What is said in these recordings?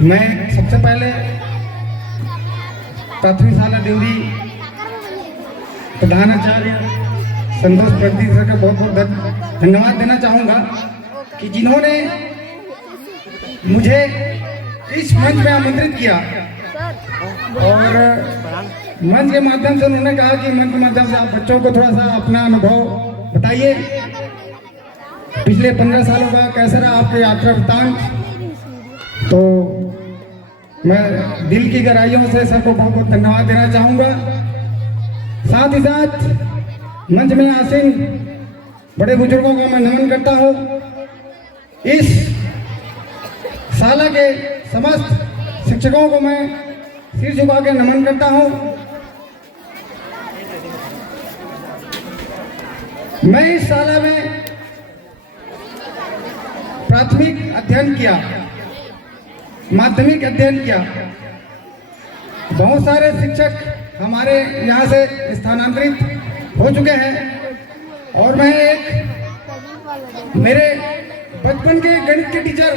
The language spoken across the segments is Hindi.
मैं सबसे पहले प्राथमिक शाला ड्यूरी प्रधानाचार्य संतोष प्रदीप सर का बहुत बहुत धन्यवाद देना चाहूँगा कि जिन्होंने मुझे इस मंच में आमंत्रित किया और मंच के माध्यम से उन्होंने कहा कि मंच के माध्यम से आप बच्चों को थोड़ा सा अपना अनुभव बताइए, पिछले 15 सालों का कैसा रहा आपके यात्रा वृत्तांत। तो मैं दिल की गहराइयों से सबको बहुत बहुत धन्यवाद देना चाहूँगा। साथ ही साथ मंच में आसीन बड़े बुजुर्गों को मैं नमन करता हूँ। इस शाला के समस्त शिक्षकों को मैं सिर झुका के नमन करता हूँ। मैं इस शाला में प्राथमिक अध्ययन किया, माध्यमिक अध्ययन किया। बहुत सारे शिक्षक हमारे यहाँ से स्थानांतरित हो चुके हैं और मैं एक मेरे बचपन के गणित के टीचर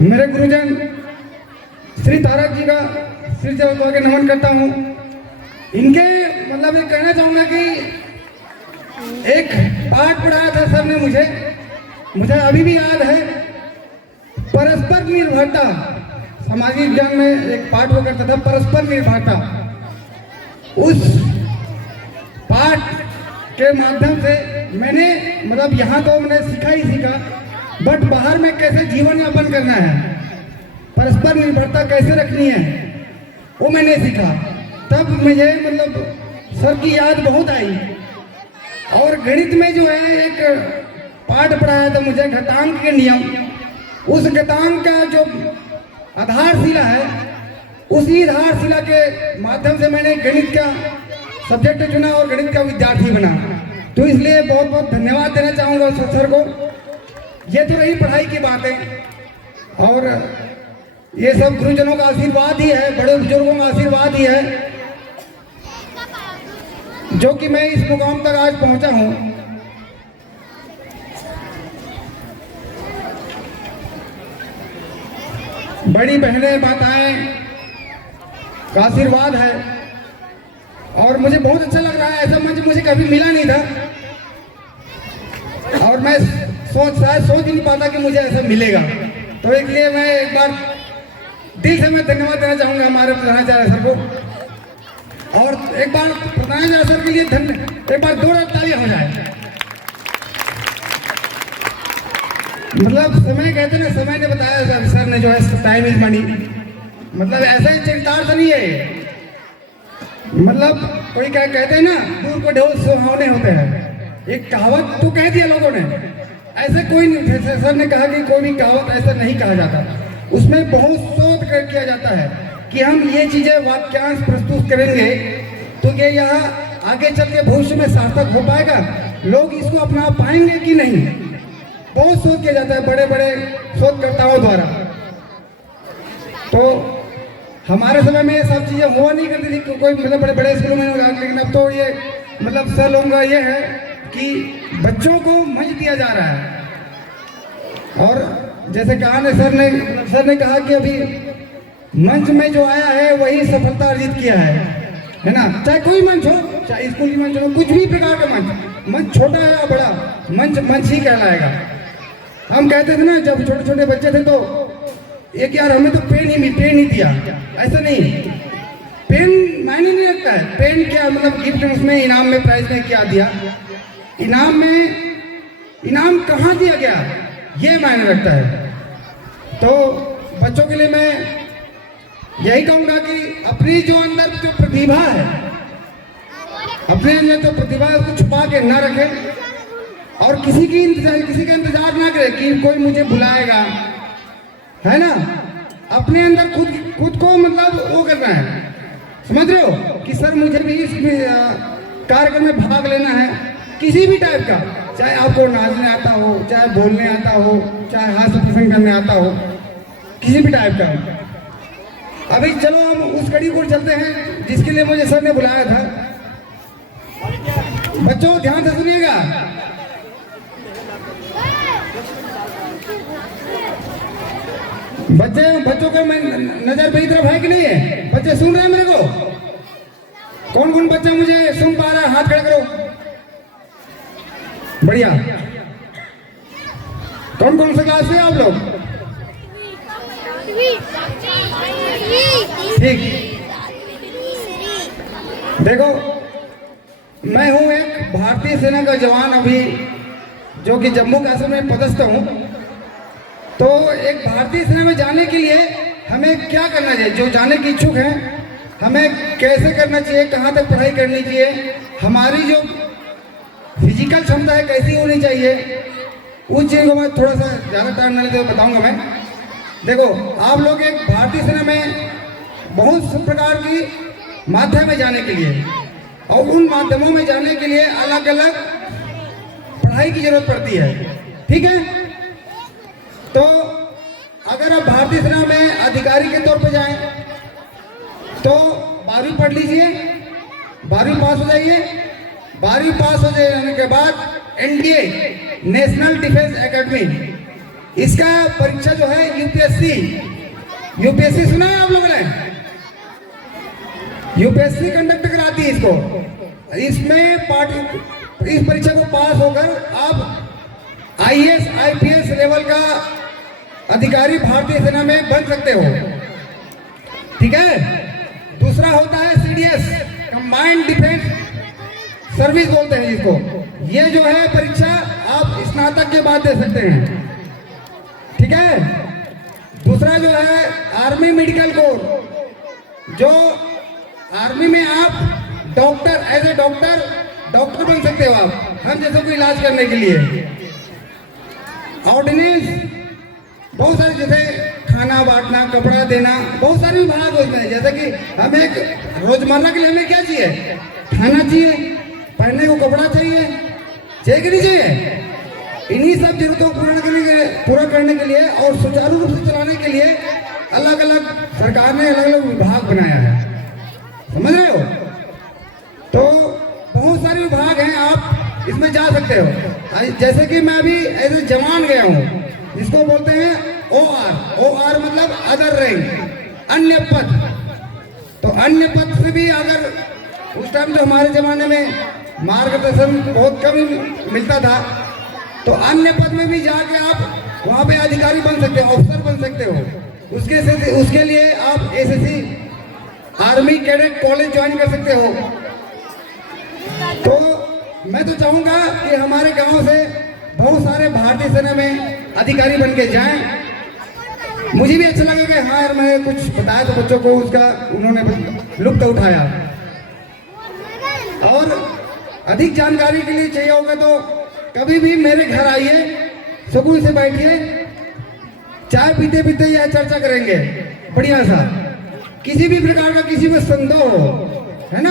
मेरे गुरुजन श्री तारक जी का सिर झुका के नमन करता हूँ। इनके मतलब ये कहना चाहूँगा कि एक पाठ पढ़ाया था सर ने मुझे अभी भी याद है, परस्पर निर्भरता। सामाजिक विज्ञान में एक पाठ हुआ करता था परस्पर निर्भरता। उस पाठ के माध्यम से मैंने मतलब यहाँ तो मैंने सीखा ही सीखा, बट बाहर में कैसे जीवन यापन करना है, परस्पर निर्भरता कैसे रखनी है, वो मैंने सीखा। तब मुझे मतलब सर की याद बहुत आई। और गणित में जो है एक पाठ पढ़ाया था मुझे घातांक के नियम। उस घातांक का जो आधारशिला है, उसी आधारशिला के माध्यम से मैंने गणित का सब्जेक्ट चुना और गणित का विद्यार्थी बना। तो इसलिए बहुत बहुत धन्यवाद देना चाहूँगा सर को। ये तो रही पढ़ाई की बातें और ये सब गुरुजनों का आशीर्वाद ही है, बड़े बुजुर्गों का आशीर्वाद ही है जो कि मैं इस मुकाम तक आज पहुंचा हूं। बड़ी बहनें माताएं का आशीर्वाद है और मुझे बहुत अच्छा लग रहा है। ऐसा मंच मुझे कभी मिला नहीं था और मैं सोच ही नहीं पाता कि मुझे ऐसा मिलेगा। तो इसलिए मैं एक बार दिल से मैं धन्यवाद देना चाहूंगा हमारे प्रधानाचार्य सर को। और एक बार प्रधानाचार्य सर के लिए एक बार 2 तालियां हो जाए। मतलब समय कहते ना, समय ने बताया सर ने जो है टाइम इज मनी। मतलब ऐसा ही चरितार्थ नहीं है। मतलब कोई कहते हैं ना, दूर को ढोल सुहावने होते हैं। एक कहावत तो कह दिया लोगों ने, ऐसे कोई नहीं। सर ने कहा कि कोई भी कहावत ऐसा नहीं कहा जाता, उसमें बहुत शोध किया जाता है कि हम ये चीजें वाक्यांश प्रस्तुत करेंगे तो ये यहाँ आगे चल के भविष्य में सार्थक हो पाएगा, लोग इसको अपना पाएंगे कि नहीं। बहुत शोध किया जाता है बड़े बड़े शोधकर्ताओं द्वारा। तो हमारे समय में ये सब चीजें हुआ नहीं करती थी, कोई मतलब बड़े बड़े स्कूलों में। लेकिन अब तो ये मतलब सर लोगों का ये है कि बच्चों को मंच दिया जा रहा है। और जैसे कहा ने सर ने कहा कि अभी मंच में जो आया है वही सफलता अर्जित किया है ना। चाहे कोई मंच हो, चाहे स्कूली मंच हो, कुछ भी प्रकार का मंच छोटा या बड़ा, मंच ही कहलाएगा। हम कहते थे ना जब छोटे छोटे बच्चे थे तो एक यार हमें तो पेन ही दिया। ऐसा नहीं, पेन मायने नहीं रखता है। पेन क्या मतलब गिफ्ट उसमें इनाम में प्राइज में क्या दिया, इनाम कहाँ दिया गया, ये मायने रखता है। तो बच्चों के लिए मैं यही कहूंगा कि अपनी जो अंदर जो प्रतिभा है, अपने अंदर जो प्रतिभा है उसको छुपा के ना रखें और किसी का इंतजार ना करें कि कोई मुझे बुलाएगा, है ना। अपने अंदर खुद को मतलब वो करना है, समझ रहे हो कि सर मुझे भी इस कार्यक्रम में भाग लेना है, किसी भी टाइप का। चाहे आपको नाचने आता हो, चाहे बोलने आता हो, चाहे हास्य प्रसंग करने आता हो, किसी भी टाइप का। अभी चलो हम उस कड़ी को चलते हैं जिसके लिए मुझे सर ने बुलाया था। बच्चों ध्यान से सुनिएगा। बच्चों का मैं नजर मेरी तरफ है कि नहीं है? बच्चे सुन रहे हैं मेरे को? कौन कौन बच्चा मुझे सुन पा रहा है? हाथ खड़ा करो। बढ़िया। कौन कौन से क्लास से आप लोग? ठीक। देखो, मैं हूं एक भारतीय सेना का जवान, अभी जो कि जम्मू कश्मीर में पदस्थ हूं। तो एक भारतीय सेना में जाने के लिए हमें क्या करना चाहिए? जो जाने के इच्छुक हैं, हमें कैसे करना चाहिए, कहाँ तक पढ़ाई करनी चाहिए, हमारी जो फिजिकल क्षमता है कैसी होनी चाहिए, उस चीज़ को मैं थोड़ा सा ज़्यादा टाइम नहीं लेते बताऊंगा मैं। देखो, आप लोग एक भारतीय सेना में बहुत प्रकार की माध्यम में जाने के लिए, और उन माध्यमों में जाने के लिए अलग अलग पढ़ाई की जरूरत पड़ती है। ठीक है? तो अगर आप भारतीय सेना में अधिकारी के तौर पर जाएं तो 12वीं पढ़ लीजिए, 12वीं पास हो जाइए। 12वीं पास हो जाने के बाद एनडीए, नेशनल डिफेंस एकेडमी, इसका परीक्षा जो है यूपीएससी सुना है आप लोगों ने? यूपीएससी कंडक्ट कराती है इसको। इसमें इस परीक्षा को पास होकर आप आईएएस आईपीएस लेवल का अधिकारी भारतीय सेना में बन सकते हो। ठीक है? दूसरा होता है सीडीएस, कंबाइंड डिफेंस सर्विस बोलते हैं इसको। ये जो है परीक्षा आप स्नातक के बाद दे सकते हैं। ठीक है? दूसरा जो है आर्मी मेडिकल कोर, जो आर्मी में आप डॉक्टर, एज ए डॉक्टर बन सकते हो आप, हम जैसे को इलाज करने के लिए। ऑर्डिनेंस, बहुत सारे, जैसे खाना बांटना, कपड़ा देना, बहुत सारे विभाग होते हैं। जैसे कि हम एक रोजमर्रा के लिए हमें क्या चाहिए? खाना चाहिए, पहनने को कपड़ा चाहिए कि नहीं चाहिए? इन्हीं सब जरूरतों को पूरा करने के लिए और सुचारू रूप से चलाने के लिए अलग अलग सरकार ने अलग अलग विभाग बनाया है। समझ रहे हो? तो बहुत सारे विभाग हैं, आप इसमें जा सकते हो। जैसे कि मैं अभी एज ए जवान गया हूँ, जिसको बोलते हैं OR मतलब अदर रैंक, अन्य पद। तो अन्य पद से भी अगर उस टाइम तो हमारे जमाने में मार्गदर्शन बहुत कम मिलता था, तो अन्य पद में भी जाके आप वहाँ पे अधिकारी बन सकते हो, अफसर बन सकते हो। उसके लिए आप SSC army cadet college join कर सकते हो। तो मैं तो चाहूँगा कि हमारे गांव से बहुत सारे भारतीय सेना में अधिकारी बन के जाएं। मुझे भी अच्छा लगा कि हाँ यार, मैं कुछ बताया तो बच्चों को उसका उन्होंने लुत्फ उठाया। और अधिक जानकारी के लिए चाहिए होगा तो कभी भी मेरे घर आइए, सुकून से बैठिए, चाय पीते पीते यह चर्चा करेंगे बढ़िया सा। किसी भी प्रकार का किसी में संदेह हो, है ना,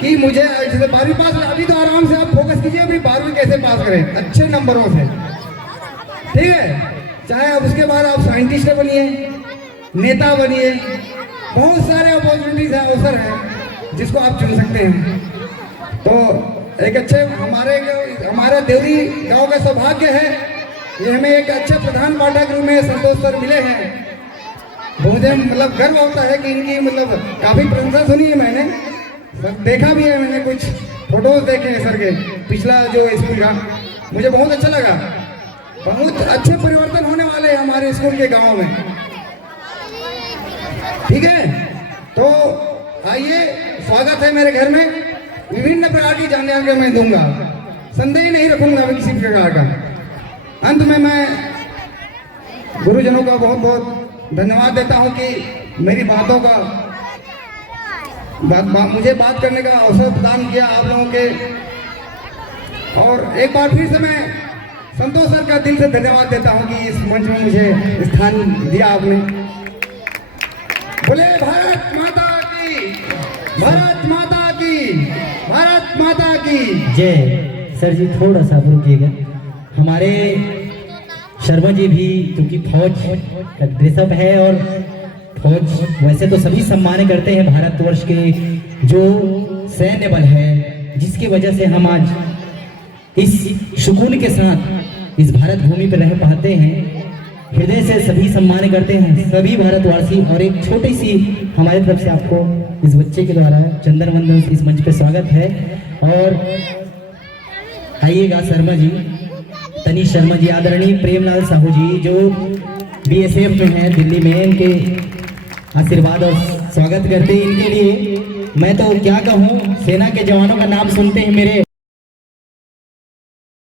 कि मुझे जैसे 12वीं पास, अभी तो आराम से आप फोकस कीजिए अपनी 12वीं कैसे पास करें अच्छे नंबरों से। ठीक है? चाहे अब उसके बाद आप साइंटिस्ट बनिए, नेता बनिए, बहुत सारे अपॉर्चुनिटीज है, अवसर है जिसको आप चुन सकते हैं। तो एक अच्छे हमारे देवरी गांव का सौभाग्य है, ये हमें एक अच्छे प्रधान पाठक में संतोष सर मिले हैं। मुझे मतलब गर्व होता है कि इनकी मतलब काफी प्रशंसा सुनी है मैंने, देखा भी है मैंने, कुछ फोटोज देखे हैं सर के पिछला जो स्कूल का, मुझे बहुत अच्छा लगा। बहुत अच्छे परिवर्तन होने वाले हैं हमारे स्कूल के गांव में। ठीक है? तो आइए, स्वागत है मेरे घर में। विभिन्न प्रकार की जानकारी मैं दूंगा, संदेह नहीं रखूंगा मैं किसी प्रकार का। अंत में मैं गुरुजनों का बहुत बहुत धन्यवाद देता हूं कि मेरी बातों का मुझे बात करने का अवसर प्रदान किया आप लोगों के। और एक बार फिर से मैं संतोष सर का दिल से धन्यवाद देता हूं कि इस मंच में मुझे स्थान दिया आपने। बोले भारत माता की, भारत माता की, भारत माता की जय। सर जी थोड़ा सा रुकिएगा, हमारे शर्मा जी भी क्योंकि फौज का ड्रेसअप है, और फौज वैसे तो सभी सम्मान करते हैं भारतवर्ष के जो सैन्य बल है, जिसकी वजह से हम आज इस सुकून के साथ इस भारत भूमि पर रह पाते हैं। हृदय से सभी सम्मान करते हैं सभी भारतवासी। और एक छोटी सी हमारी तरफ से आपको इस बच्चे के द्वारा चंदन वंदन इस मंच पे स्वागत है। और आइएगा शर्मा जी, तनीश शर्मा जी, आदरणीय प्रेमलाल साहू जी जो BSF में हैं दिल्ली में, इनके आशीर्वाद और स्वागत करते हैं। इनके लिए मैं तो क्या कहूँ, सेना के जवानों का नाम सुनते हैं मेरे